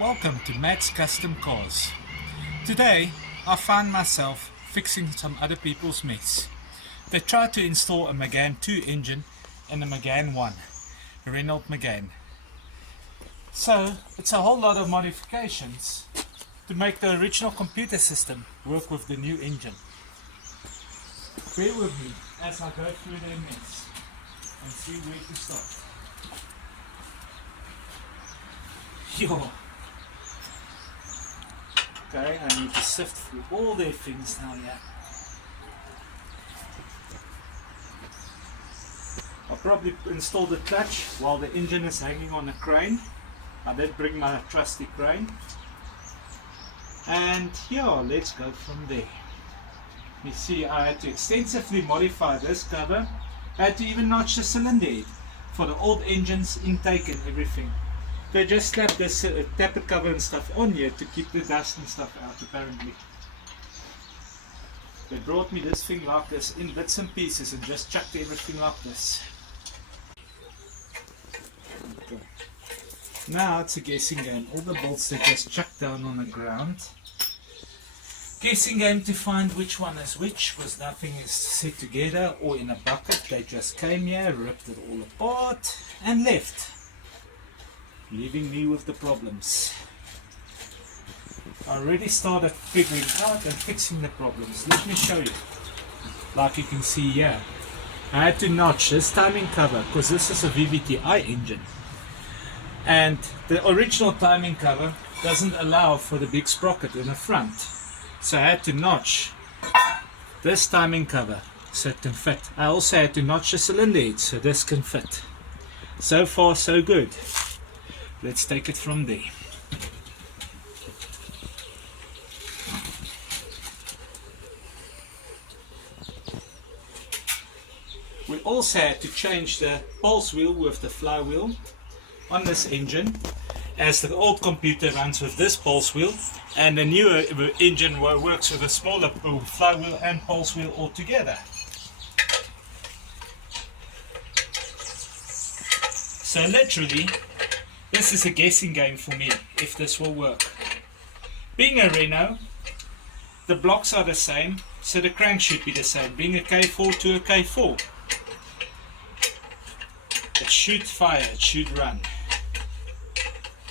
Welcome to Matt's Custom Cars. Today I find myself fixing some other people's mess. They tried to install a Megane 2 engine and a Megane 1, a Renault Megane. So it's a whole lot of modifications to make the original computer system work with the new engine. Bear with me as I go through their mess and see where to start. Yo. Okay, I need to sift through all their things now, yeah. I'll probably install the clutch while the engine is hanging on a crane. I did bring my trusty crane. And yeah, let's go from there. You see, I had to extensively modify this cover. I had to even notch the cylinder head for the old engine's intake and everything. They just slapped this tappet cover and stuff on here to keep the dust and stuff out, apparently. They brought me this thing like this in bits and pieces and just chucked everything like this. Okay. Now it's a guessing game. All the bolts they just chucked down on the ground. Guessing game to find which one is which, because nothing is set together or in a bucket. They just came here, ripped it all apart and left, leaving me with the problems. I already started figuring out and fixing the problems. Let me show you. Like you can see here, I had to notch this timing cover because this is a VVTi engine. And the original timing cover doesn't allow for the big sprocket in the front. So I had to notch this timing cover so it can fit. I also had to notch the cylinder head so this can fit. So far so good. Let's take it from there. We also had to change the pulse wheel with the flywheel on this engine, as the old computer runs with this pulse wheel and the newer engine works with a smaller flywheel and pulse wheel all together. So literally, this is a guessing game for me, if this will work. Being a Renault, the blocks are the same, so the crank should be the same. Being a K4 to a K4. It should fire, it should run.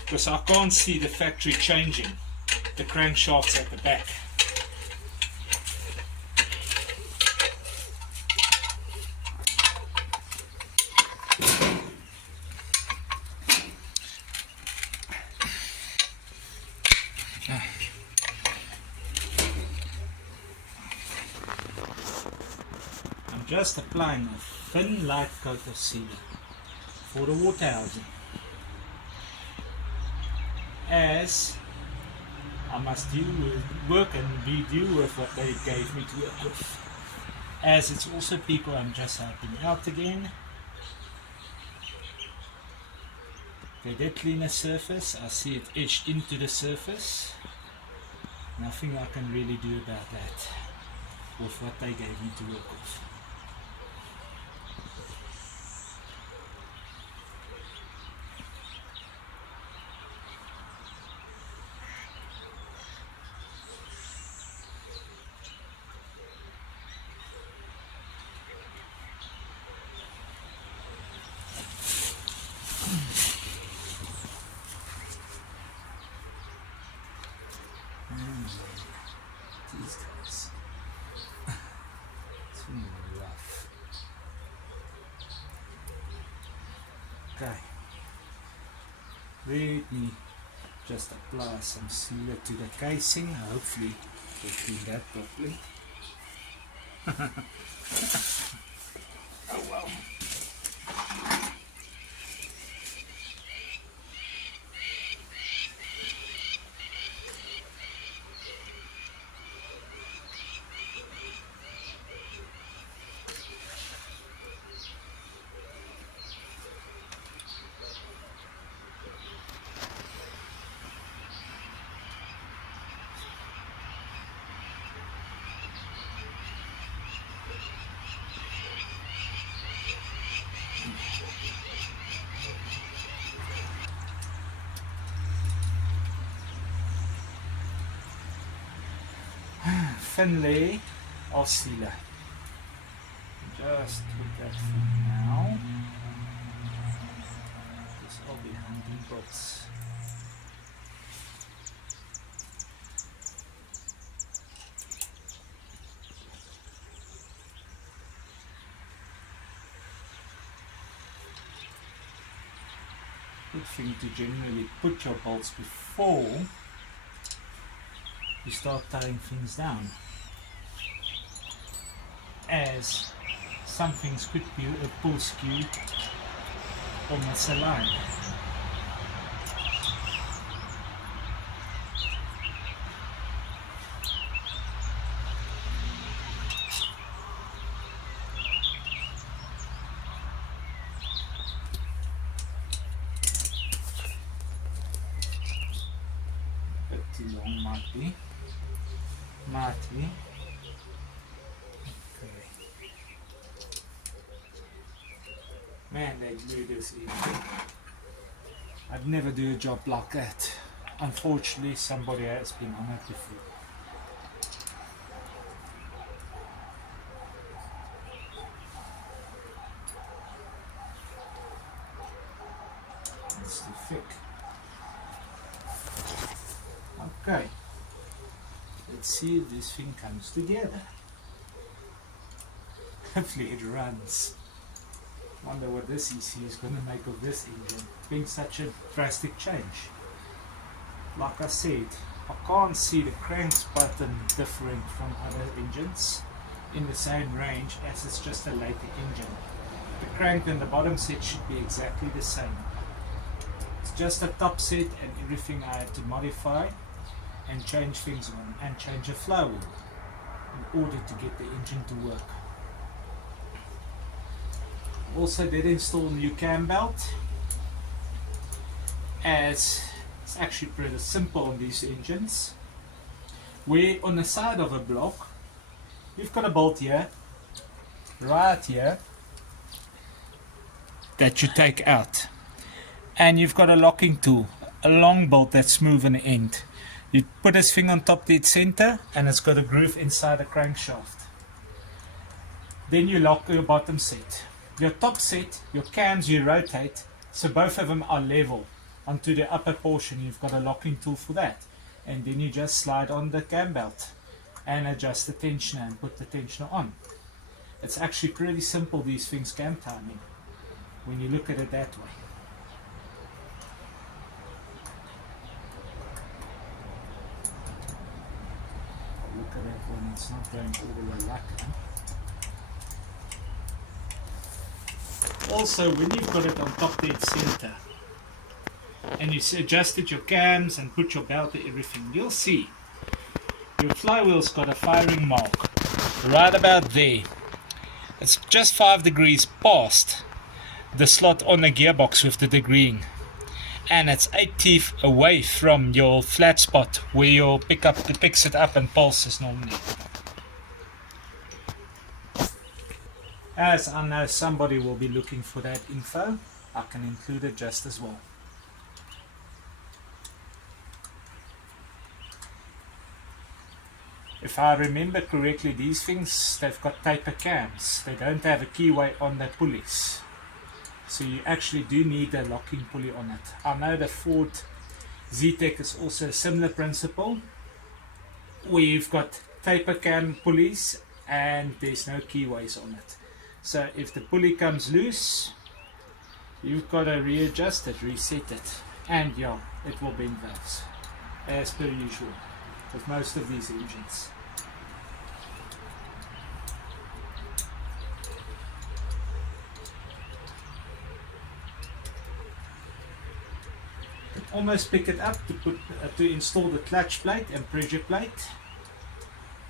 Because I can't see the factory changing the crankshafts at the back. I'm just applying a thin light coat of sealer for the water housing, as I must work and deal with what they gave me to work with, as it's also people I'm just helping out again. They did clean the surface. I see it etched into the surface. Nothing I can really do about that with what they gave me to work with. These guys. It's really rough. Okay. Let me just apply some sealer to the casing. Hopefully we'll clean that properly. Oh well. thin layer of sealer. Just put that for now. This will be hunting bolts. Good thing to generally put your bolts before you start tying things down, as some things could be a pull skew or misaligned. Bit too long might be. Okay. Man, they glue this in. I'd never do a job like that. Unfortunately, somebody has been on it before. It's too thick. Okay. Let's see if this thing comes together. Hopefully it runs. Wonder what this EC is going to make of this engine, being such a drastic change. Like I said, I can't see the cranks button different from other engines in the same range, as it's just a later engine. The crank and the bottom set should be exactly the same. It's just a top set and everything I had to modify and change things on, and change a flywheel in order to get the engine to work. Also did install a new cam belt, as it's actually pretty simple on these engines, where on the side of a block you've got a bolt here, right here, that you take out, and you've got a locking tool, a long bolt that's smooth on the end. You put this thing on top dead center, and it's got a groove inside the crankshaft. Then you lock your bottom set. Your top set, your cams you rotate, so both of them are level. Onto the upper portion you've got a locking tool for that. And then you just slide on the cam belt and adjust the tensioner and put the tensioner on. It's actually pretty simple, these things, cam timing, when you look at it that way. Look at that one, it's not going all the way like that. Also, when you've got it on top dead center and you adjusted your cams and put your belt and everything, you'll see your flywheel's got a firing mark right about there. It's just 5 degrees past the slot on the gearbox with the degreeing, and it's 8 teeth away from your flat spot where your pickup picks it up and pulses normally. As I know somebody will be looking for that info, I can include it just as well. If I remember correctly, these things, they've got taper cams. They don't have a keyway on the pulleys. So you actually do need a locking pulley on it. I know the Ford Z-Tech is also a similar principle, where you've got taper cam pulleys and there's no keyways on it. So if the pulley comes loose, you've got to readjust it, reset it, and yeah, it will bend valves, as per usual with most of these engines. Almost pick it up to install the clutch plate and pressure plate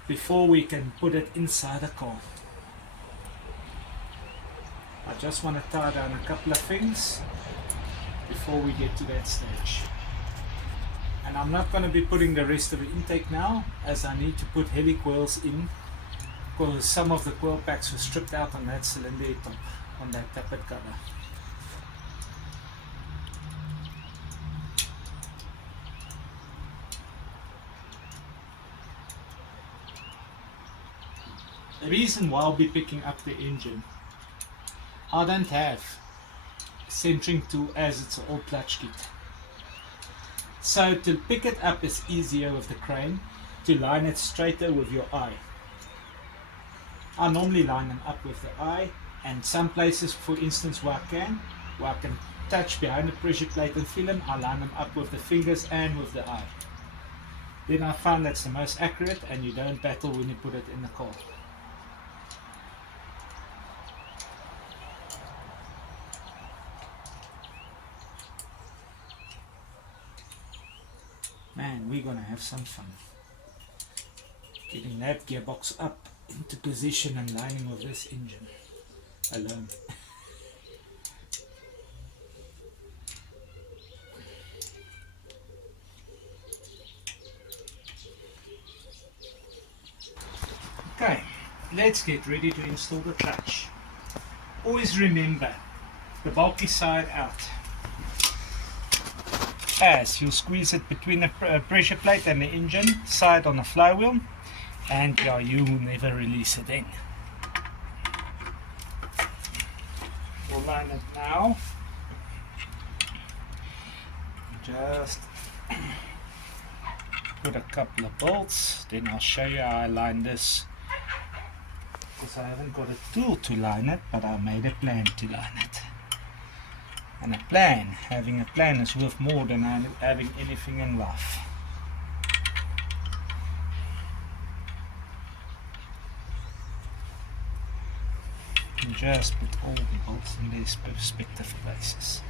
before we can put it inside the car. I just want to tie down a couple of things before we get to that stage. And I'm not going to be putting the rest of the intake now, as I need to put heli coils in, because some of the coil packs were stripped out on that cylinder head top, on that tappet cover. The reason why I'll be picking up the engine, I don't have a centering tool as it's an old clutch kit. So to pick it up is easier with the crane, to line it straighter with your eye. I normally line them up with the eye, and some places, for instance, where I can touch behind the pressure plate and feel them, I line them up with the fingers and with the eye. Then I found that's the most accurate, and you don't battle when you put it in the car. Man, we're gonna have some fun getting that gearbox up into position and lining with this engine alone. Okay, let's get ready to install the clutch. Always remember the bulky side out, as you'll squeeze it between the pressure plate and the engine side on the flywheel, and yeah, you will never release it in. We'll line it now. Just put a couple of bolts, then I'll show you how I line this, because I haven't got a tool to line it, but I made a plan to line it. And having a plan is worth more than having anything in life. And just put all the bolts in their respective places.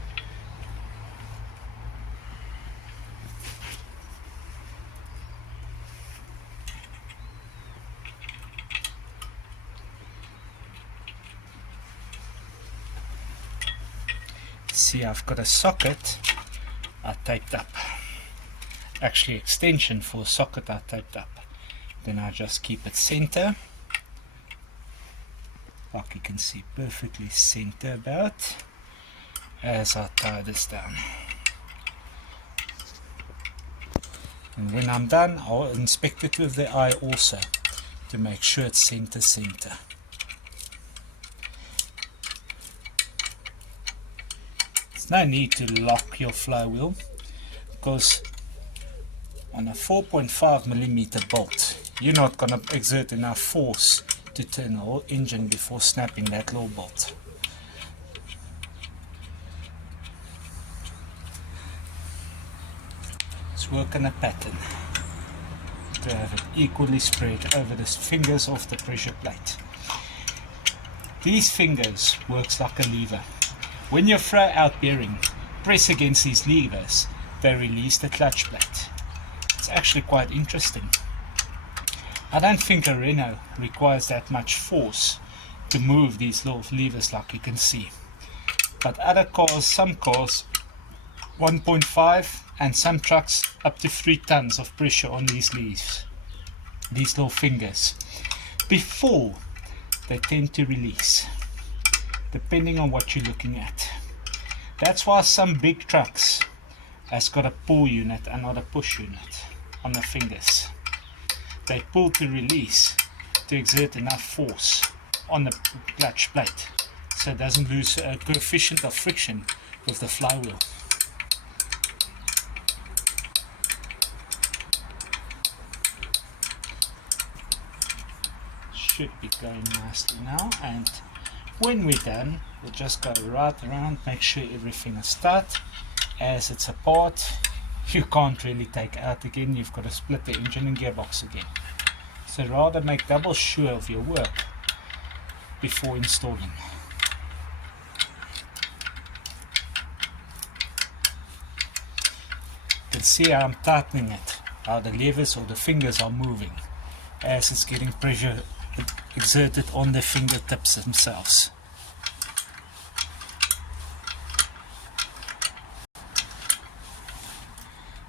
See, I've got a socket I taped up, actually extension for a socket I taped up. Then I just keep it center, like you can see, perfectly center about, as I tie this down. And when I'm done, I'll inspect it with the eye also to make sure it's center. No need to lock your flywheel, because on a 4.5mm bolt you're not going to exert enough force to turn the whole engine before snapping that little bolt. Let's work on a pattern to have it equally spread over the fingers of the pressure plate. These fingers works like a lever. When you throw out bearing, press against these levers, they release the clutch plate. It's actually quite interesting. I don't think a Renault requires that much force to move these little levers like you can see. But other cars, some cars, 1.5 and some trucks up to 3 tons of pressure on these leaves, these little fingers, before they tend to release, depending on what you're looking at. That's why some big trucks has got a pull unit and not a push unit on the fingers. They pull to release to exert enough force on the clutch plate so it doesn't lose a coefficient of friction with the flywheel. Should be going nicely now, and when we're done, we'll just go right around, make sure everything is tight. As it's apart, you can't really take out again, you've got to split the engine and gearbox again. So rather make double sure of your work before installing. You can see how I'm tightening it, how the levers or the fingers are moving as it's getting pressure exerted on the fingertips themselves.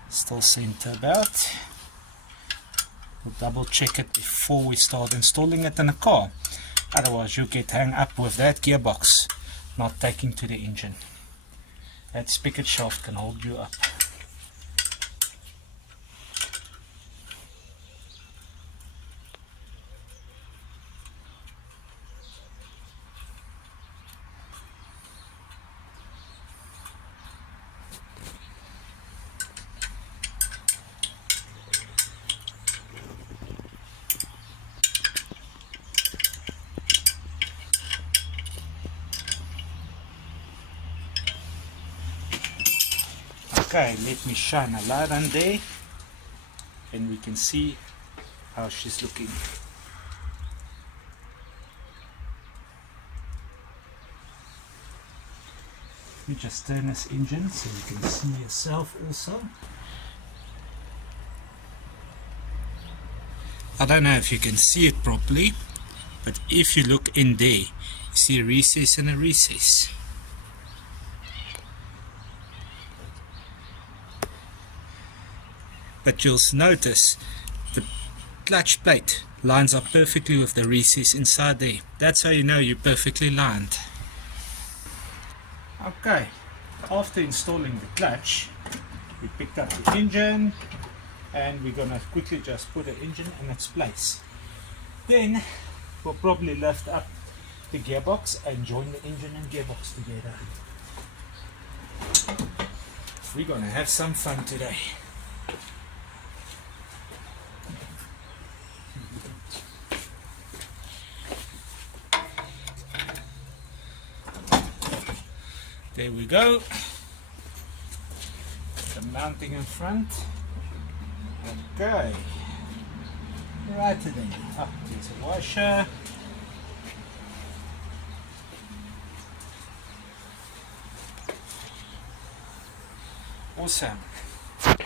Still center about. We'll double check it before we start installing it in a car, otherwise you'll get hung up with that gearbox not taking to the engine. That spigot shaft can hold you up. Okay, let me shine a light on there and we can see how she's looking. Let me just turn this engine so you can see yourself also. I don't know if you can see it properly, but if you look in there, you see a recess and a recess. But you'll notice the clutch plate lines up perfectly with the recess inside there. That's how you know you're perfectly lined. Okay, after installing the clutch, we picked up the engine and we're gonna quickly just put the engine in its place. Then we'll probably lift up the gearbox and join the engine and gearbox together. We're gonna have some fun today. There we go. The mounting in front. Okay. Right then. Up there's a washer. Awesome. I'll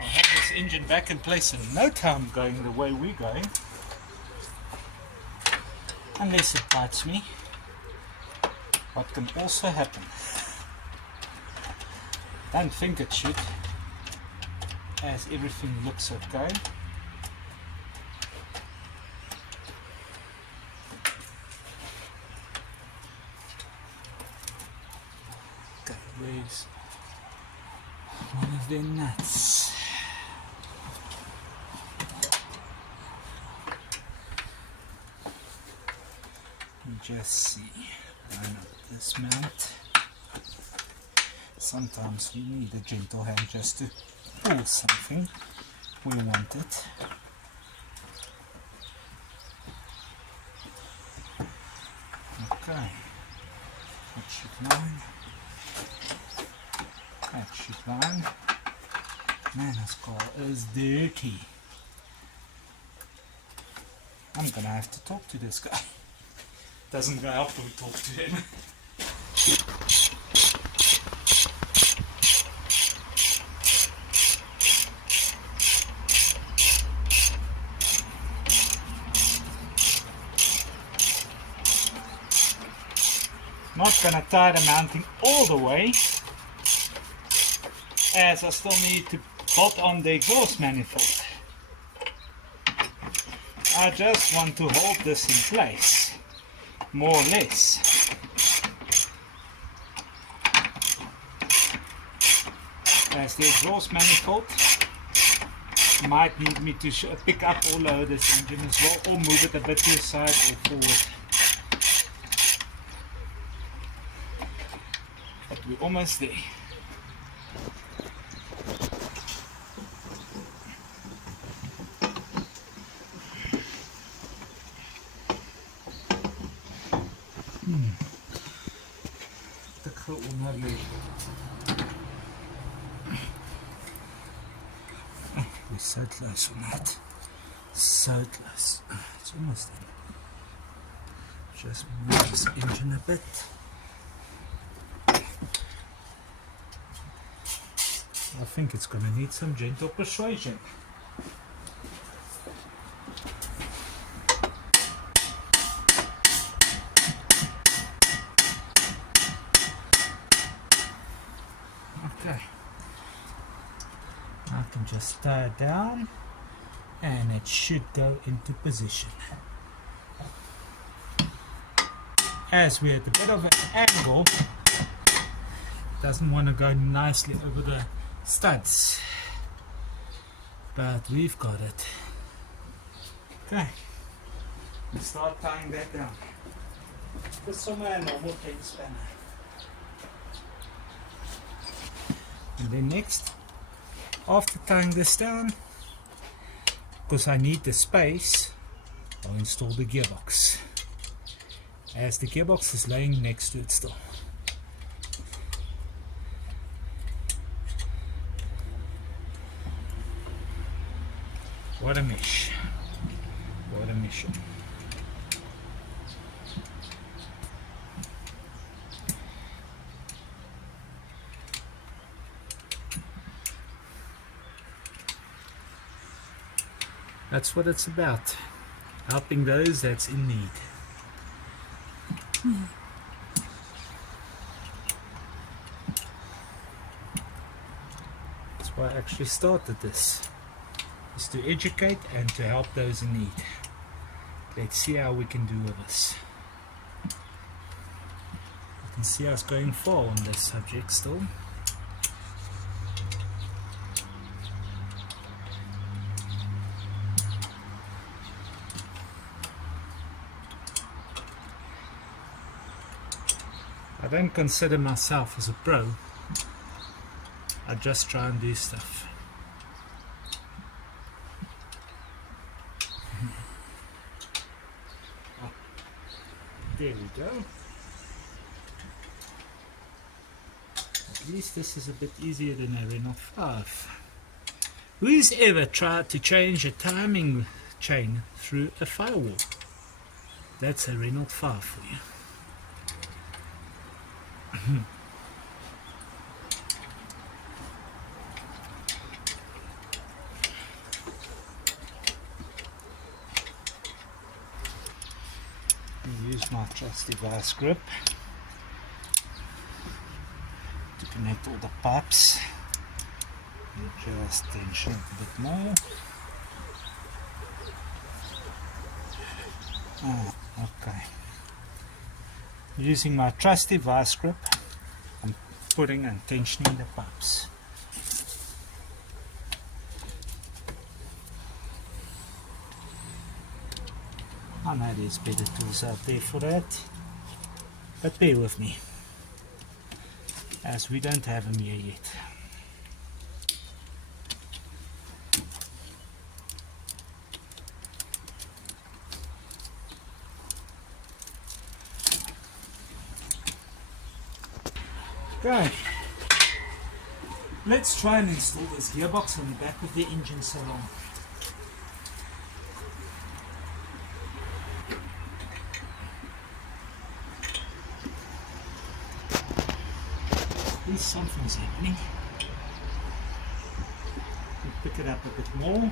have this engine back in place in no time going the way we're going. Unless it bites me. What can also happen. Don't think it should, as everything looks okay. Okay, where's one of their nuts? Just see. Line up this mount. Sometimes we need a gentle hand just to pull something. We want it. Okay. That should line. That should line. Man, this car is dirty. I'm gonna have to talk to this guy. Doesn't go after we talk to him. Not gonna tie the mounting all the way, as I still need to bolt on the exhaust manifold. I just want to hold this in place, more or less. As the exhaust manifold might need me to pick up all over this engine as well, or move it a bit to the side or forward. But we're almost there. We're so close on that. So close. It's almost there. Just move this engine a bit. I think it's going to need some gentle persuasion. Okay. I can just tie it down and it should go into position. As we're at a bit of an angle, it doesn't want to go nicely over the studs, but we've got it. Okay, let's start tying that down. Just somewhere a normal 10 spanner. And then next, after tying this down, because I need the space, I'll install the gearbox, as the gearbox is laying next to it still. What a mesh. What a mission. That's what it's about. Helping those that's in need. That's why I actually started this. Is to educate and to help those in need. Let's see how we can do with this. You can see us going far on this subject still. I don't consider myself as a pro. I just try and do stuff. Oh, there we go. At least this is a bit easier than a Renault 5. Who's ever tried to change a timing chain through a firewall? That's a Renault 5 for you. Use my trusty vice grip to connect all the pipes and just tension it a bit more. Okay. Using my trusty vice grip, I'm putting and tensioning the pipes. I know there's better tools out there for that, but bear with me, as we don't have them here yet. Okay, let's try and install this gearbox on the back of the engine salon. At least something's happening. We'll pick it up a bit more.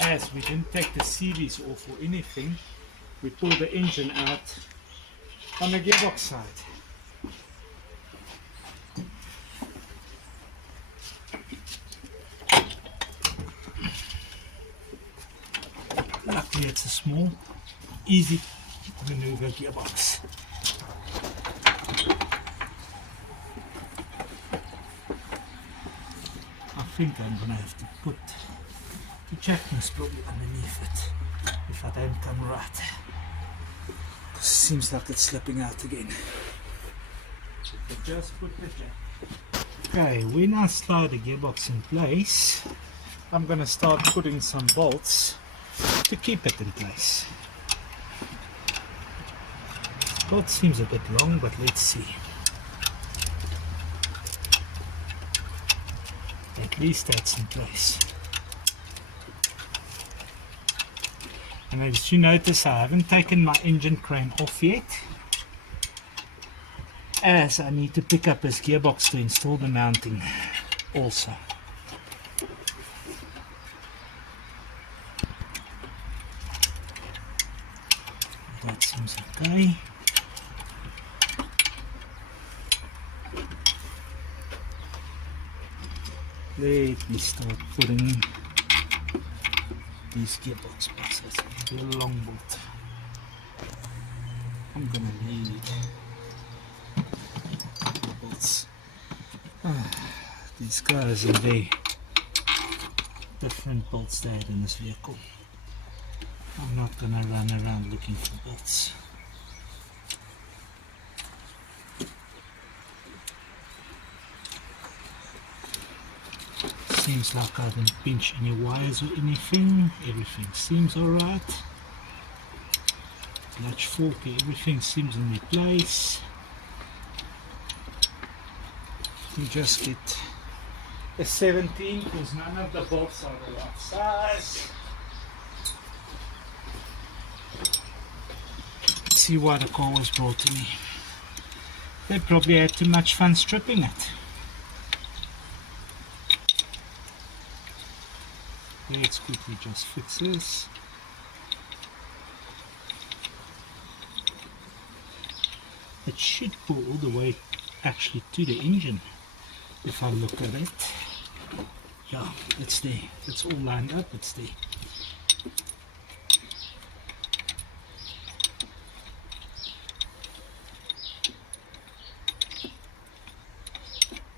As we didn't take the series off or anything, we pulled the engine out on the gearbox side. Luckily it's a small, easy to maneuver gearbox. I think I'm going to have to put the jackness probably underneath it if I don't come right. Because it seems like it's slipping out again. So just put the jack. Okay, when I slide the gearbox in place, I'm going to start putting some bolts to keep it in place. This bolt seems a bit long, but let's see. At least that's in place. And as you notice, I haven't taken my engine crane off yet, as I need to pick up this gearbox to install the mounting also. That seems okay. Let me start putting these gearbox bolts. That's going to be a long bolt. I'm going to need bolts. These guys are very different bolts they had in this vehicle. I'm not going to run around looking for bolts. Seems like I didn't pinch any wires or anything. Everything seems alright. Latch fork, everything seems in their place. You just get a 17 because none of the bolts are the right size. Let's see why the car was brought to me. They probably had too much fun stripping it. Let's quickly just fix this. It should pull all the way actually to the engine if I look at it. Yeah, it's there. It's all lined up. It's there.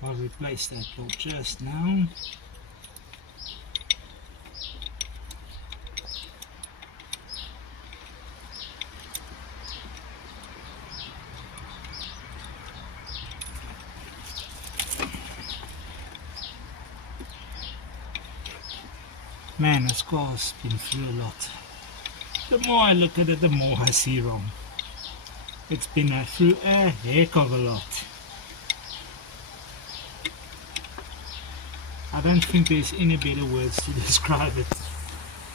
I'll replace that bolt just now. Man, this car's been through a lot. The more I look at it, the more I see wrong. It's been through a heck of a lot. I don't think there's any better words to describe it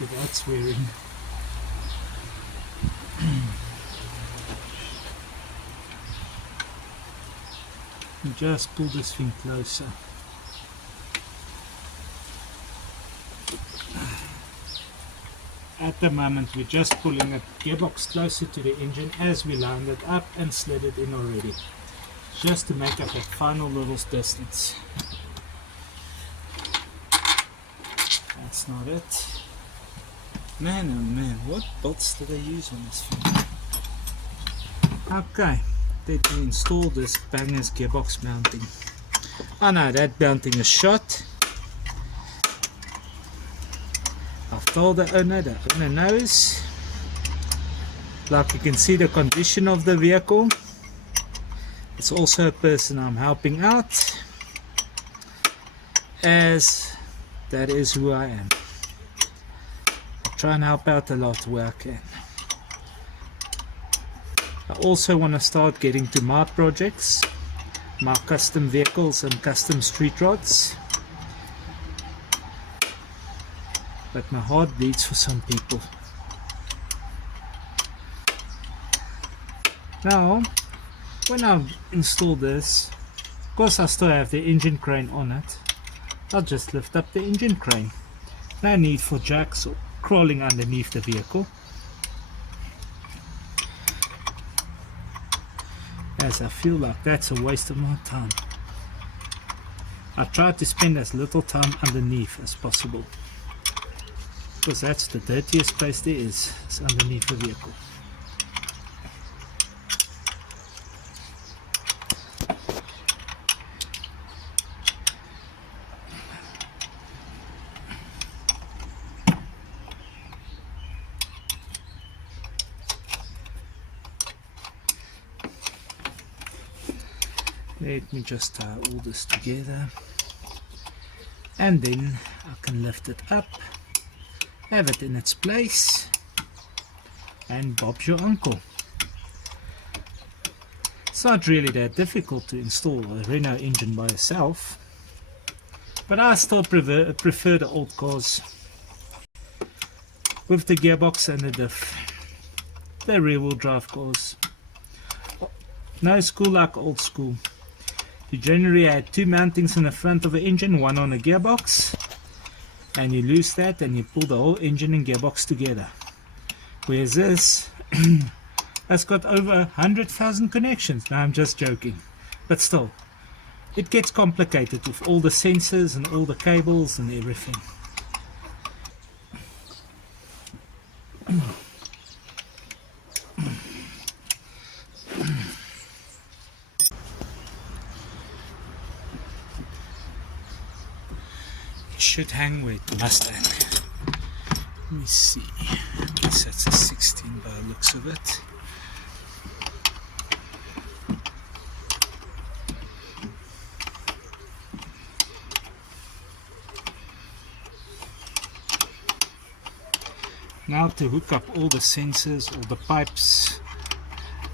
without swearing. Just pull this thing closer. At the moment we're just pulling the gearbox closer to the engine as we lined it up and slid it in already, just to make up that final little distance. That's not it. Man oh man, what bolts did I use on this thing? Okay, let me install this banger's gearbox mounting. Oh no, that mounting is shot. I've told the owner knows. Like you can see the condition of the vehicle. It's also a person I'm helping out, as that is who I am. I try and help out a lot where I can. I also want to start getting to my projects, my custom vehicles and custom street rods. But my heart bleeds for some people. Now, when I install this, of course I still have the engine crane on it. I'll just lift up the engine crane. No need for jacks or crawling underneath the vehicle, as I feel like that's a waste of my time. I try to spend as little time underneath as possible, because that's the dirtiest place there is underneath the vehicle. Let me just tie all this together, and then I can lift it up, have it in its place, and Bob's your uncle. It's not really that difficult to install a Renault engine by itself, but I still prefer the old cars with the gearbox and the diff, the rear wheel drive cars. No school like old school. You generally had two mountings in the front of the engine, one on the gearbox, and you lose that and you pull the whole engine and gearbox together. Whereas this has got over 100,000 connections. Now I'm just joking, but still, it gets complicated with all the sensors and all the cables and everything. Should hang where it must hang. Let me see. I guess that's a 16 by the looks of it. Now to hook up all the sensors, all the pipes.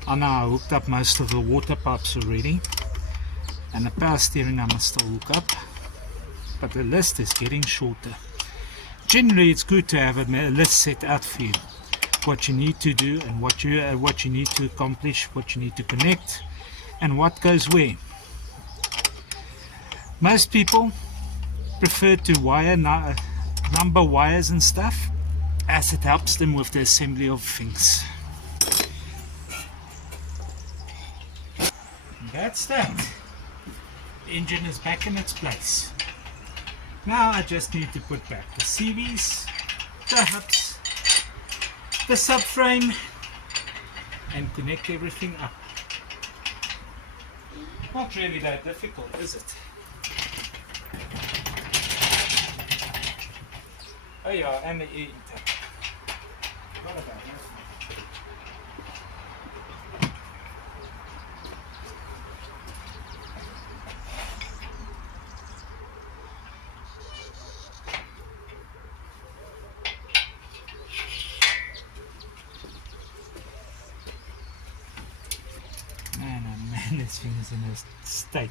I know I hooked up most of the water pipes already. and the power steering I must still hook up, but the list is getting shorter. Generally it's good to have a list set out for you, what you need to do and what you need to accomplish, what you need to connect and what goes where. Most people prefer to number wires and stuff, as it helps them with the assembly of things. And that's that. The engine is back in its place. Now I just need to put back the CVs, the hubs, the subframe, and connect everything up. Not really that difficult, is it? Oh yeah, and the air intake. What about that? Man, oh man, this thing is in a state.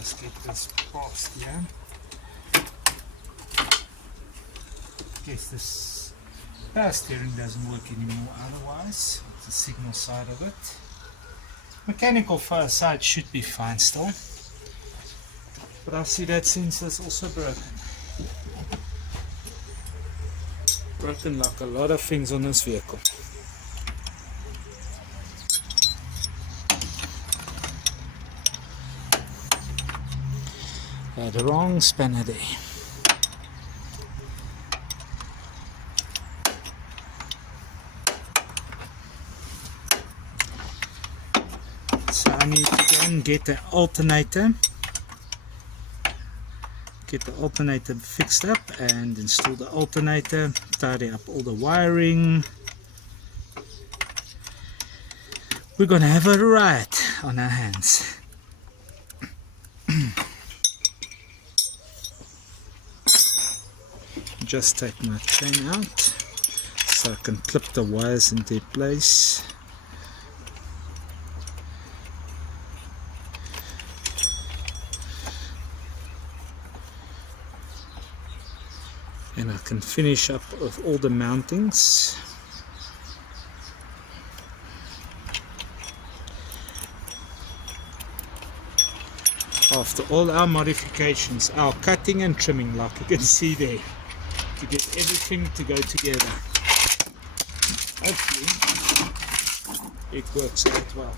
Just get this past here. Guess this power steering doesn't work anymore otherwise. It's the signal side of it. Mechanical side should be fine still. But I see that sensor is also broken. Broken like a lot of things on this vehicle. I had the wrong spanner there. So I need to go and get the alternator. Get the alternator fixed up and install the alternator. Tidy up all the wiring. We're gonna have a riot on our hands. Just take my chain out so I can clip the wires in their place. And I can finish up with all the mountings. After all our modifications, our cutting and trimming, like you can see there, to get everything to go together. Hopefully it works out well.